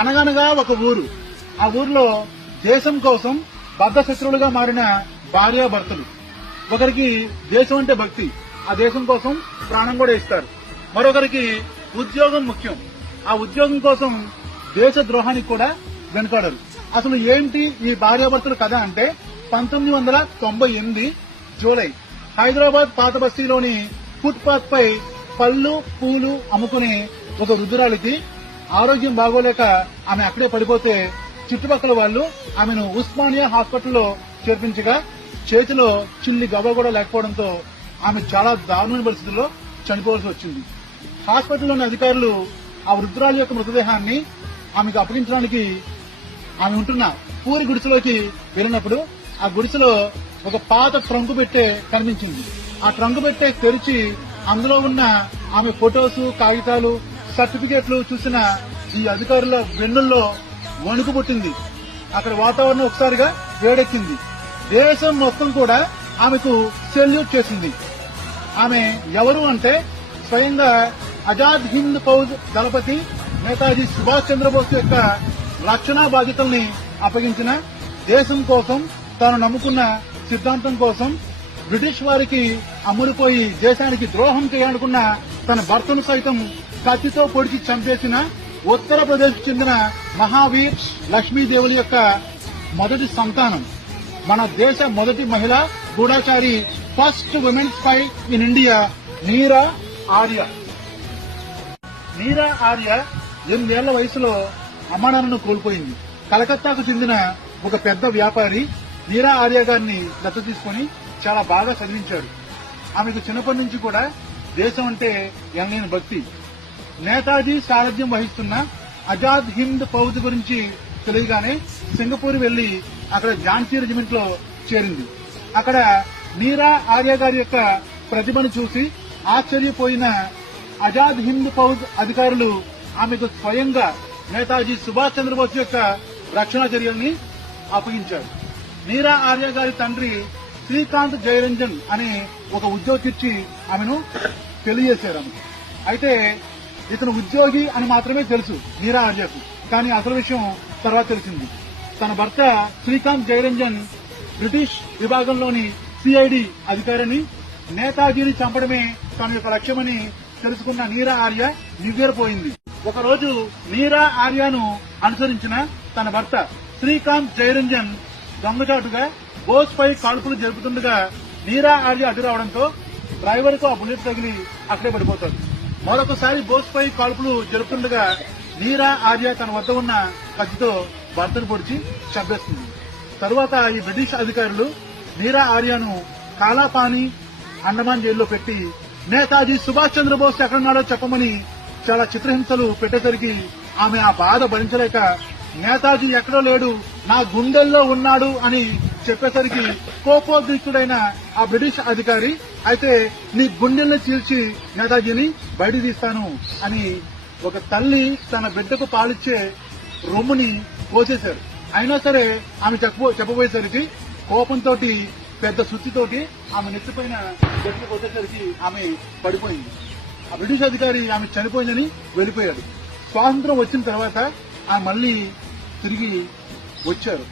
అనగనగా ఒక ఊరు. ఆ ఊర్లో దేశం కోసం బద్ధశత్రువులుగా మారిన భార్యాభర్తలు. ఒకరికి దేశం అంటే భక్తి, ఆ దేశం కోసం ప్రాణం కూడా ఇస్తారు. మరొకరికి ఉద్యోగం ముఖ్యం, ఆ ఉద్యోగం కోసం దేశ ద్రోహానికి కూడా వెనుకాడరు. అసలు ఏంటి ఈ భార్యాభర్తల కథ అంటే 1998 జూలై హైదరాబాద్ పాత బస్తీలోని ఫుట్ పాత్ పై పళ్ళు పూలు అమ్ముకుని ఒక వృద్ధురాలికి ఆరోగ్యం బాగోలేక ఆమె అక్కడే పడిపోతే చుట్టుపక్కల వాళ్ళు ఆమెను ఉస్మానియా హాస్పిటల్లో చేర్పించగా చేతిలో చిల్లి గవ్వ కూడా లేకపోవడంతో ఆమె చాలా దారుణమైన పరిస్థితుల్లో చనిపోవాల్సి వచ్చింది. హాస్పిటల్లోని అధికారులు ఆ వృద్ధురాలి యొక్క మృతదేహాన్ని ఆమెకు అప్పగించడానికి ఆమె ఉంటున్న పూరి గుడిసెలోకి వెళ్ళినప్పుడు ఆ గుడిసెలో ఒక పాత ట్రంకు పెట్టే కనిపించింది. ఆ ట్రంకు పెట్టే తెరిచి అందులో ఉన్న ఆమె ఫొటోస్, కాగితాలు, సర్టిఫికేట్లు చూసిన ఈ అధికారుల వెన్నుల్లో వణుకు పుట్టింది. అక్కడ వాతావరణం ఒకసారిగా వేడెక్కింది. దేశం మొత్తం కూడా ఆమెకు సెల్యూట్ చేసింది. ఆమె ఎవరు అంటే స్వయంగా ఆజాద్ హింద్ ఫౌజ్ దళపతి నేతాజీ సుభాష్ చంద్రబోస్ యొక్క రక్షణ బాధ్యతల్ని అప్పగించిన, దేశం కోసం తాను నమ్ముకున్న సిద్ధాంతం కోసం బ్రిటిష్ వారికి అమ్ముడుపోయి దేశానికి ద్రోహం చేయాలనుకున్న తన భర్తను సైతం కత్తితో పొడిచి చంపేసిన ఉత్తరప్రదేశ్ చెందిన మహావీర్ లక్ష్మీదేవుల యొక్క మొదటి సంతానం, మన దేశ మొదటి మహిళా గూఢాచారి, first women spy in India, Neera Arya. నీరా ఆర్య 8 ఏళ్ల వయసులో అమ్మానాన్నను కోల్పోయింది. కలకత్తాకు చెందిన ఒక పెద్ద వ్యాపారి నీరా ఆర్య గారిని దత్తత తీసుకుని చాలా బాగా చదివించాడు. ఆమెకు చిన్నప్పటి నుంచి కూడా దేశం అంటే ఎనలేని భక్తి. నేతాజీ సారథ్యం వహిస్తున్న ఆజాద్ హింద్ ఫౌజ్ గురించి తెలియగానే సింగపూర్ వెళ్లి అక్కడ ఝాన్సీ రెజిమెంట్ లో చేరింది. అక్కడ నీరా ఆర్య గారి యొక్క ప్రతిభను చూసి ఆశ్చర్యపోయిన ఆజాద్ హింద్ ఫౌజ్ అధికారులు ఆమెకు స్వయంగా నేతాజీ సుభాష్ చంద్రబోస్ యొక్క రక్షణ చర్యల్ని అప్పగించారు. నీరా ఆర్య గారి తండ్రి శ్రీకాంత్ జయరంజన్ అనే ఒక ఉద్యోగిచ్చి ఆమెను తెలియజేశారు. అయితే ఇతను ఉద్యోగి అని మాత్రమే తెలుసు నీరా ఆర్యకు, కానీ అసలు విషయం తర్వాత తెలిసింది. తన భర్త శ్రీకాంత్ జయరంజన్ బ్రిటిష్ విభాగంలోని సిఐడి అధికారిని, నేతాజీని చంపడమే తన యొక్క లక్ష్యమని తెలుసుకున్న నీరా ఆర్య నివ్వెరపోయింది. ఒకరోజు నీరా ఆర్యను అనుసరించిన తన భర్త శ్రీకాంత్ జయరంజన్ దొంగచాటుగా బోస్ పై కాల్పులు జరుపుతుండగా నీరా ఆర్య అడ్డు రావడంతో డ్రైవర్ కు ఆ బుల్లెట్ తగిలి అక్కడే పడిపోతాడు. మరొకసారి బోస్ పై కాల్పులు జరుపుతుండగా నీరా ఆర్య తన వద్ద ఉన్న కత్తితో భర్తను పొడిచి చంపేస్తుంది. తరువాత ఈ బ్రిటిష్ అధికారులు నీరా ఆర్యను కాలాపాని అండమాన్ జైల్లో పెట్టి నేతాజీ సుభాష్ చంద్రబోస్ ఎక్కడున్నాడో చెప్పమని చాలా చిత్రహింసలు పెట్టేసరికి ఆమె ఆ బాధ భరించలేక నేతాజీ ఎక్కడో లేడు, నా గుండెల్లో ఉన్నాడు అని చెప్పేసరికి కోపోద్రిక్తుడైన ఆ బ్రిటిష్ అధికారి, అయితే నీ గుండెల్ని చీల్చి నేతాజీని బయట తీస్తాను అని ఒక తల్లి తన బిడ్డకు పాలిచ్చే రొమ్ముని కోసేశారు. అయినా సరే ఆమె చెప్పబోయేసరికి కోపంతో పెద్ద సుత్తితోటి ఆమె నెత్తిపైన గట్టిగా కొట్టేసరికి ఆమె పడిపోయింది. ఆ బ్రిటిష్ అధికారి ఆమె చనిపోయిందని వెళ్లిపోయాడు. స్వాతంత్రం వచ్చిన తర్వాత ఆమె మళ్లీ తిరిగి వచ్చారు.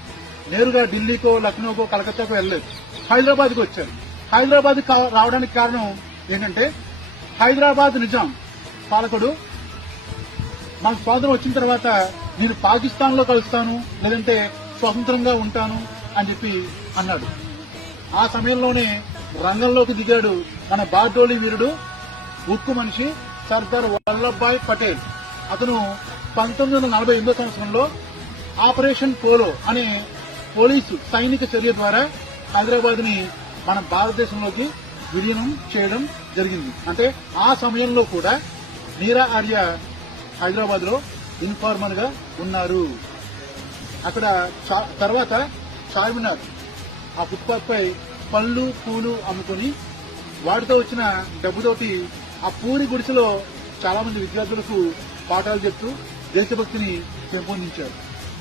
నేరుగా ఢిల్లీకో, లక్నోకో, కలకత్తాకో వెళ్ళలేదు, హైదరాబాద్ కు వచ్చారు. హైదరాబాద్ రావడానికి కారణం ఏంటంటే హైదరాబాద్ నిజాం పాలకుడు మనకు స్వాతంత్రం వచ్చిన తర్వాత నేను పాకిస్తాన్ లో కలుస్తాను, లేదంటే స్వతంత్రంగా ఉంటాను అని చెప్పి అన్నాడు. ఆ సమయంలోనే రంగంలోకి దిగాడు మన బార్డోలి వీరుడు, ఉక్కు మనిషి సర్దార్ వల్లభాయ్ పటేల్. అతను 1948 సంవత్సరంలో ఆపరేషన్ పోలో అనే పోలీసు సైనిక చర్య ద్వారా హైదరాబాద్ ని మన భారతదేశంలోకి విలీనం చేయడం జరిగింది. అంటే ఆ సమయంలో కూడా నీరా ఆర్య హైదరాబాద్ లో ఇన్ఫార్మర్ గా ఉన్నారు. అక్కడ తర్వాత చార్మినార్ ఆ ఫుట్పాత్ పై పళ్ళు పూలు అమ్ముకుని వాటితో వచ్చిన డబ్బుతోటి ఆ పూరి గుడిసెలో చాలా మంది విద్యార్థులకు పాఠాలు చెప్తూ దేశభక్తిని పెంపొందించారు.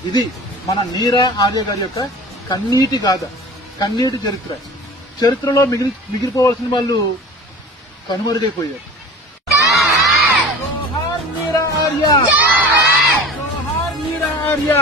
ఇది మన నీరా ఆర్య గారి యొక్క కన్నీటి గాథ, కన్నీటి చరిత్ర. చరిత్రలో మిగిలిపోవాల్సిన వాళ్ళు కనుమరుగైపోయారు. జోహార్ నీరా ఆర్య, జోహార్ నీరా ఆర్య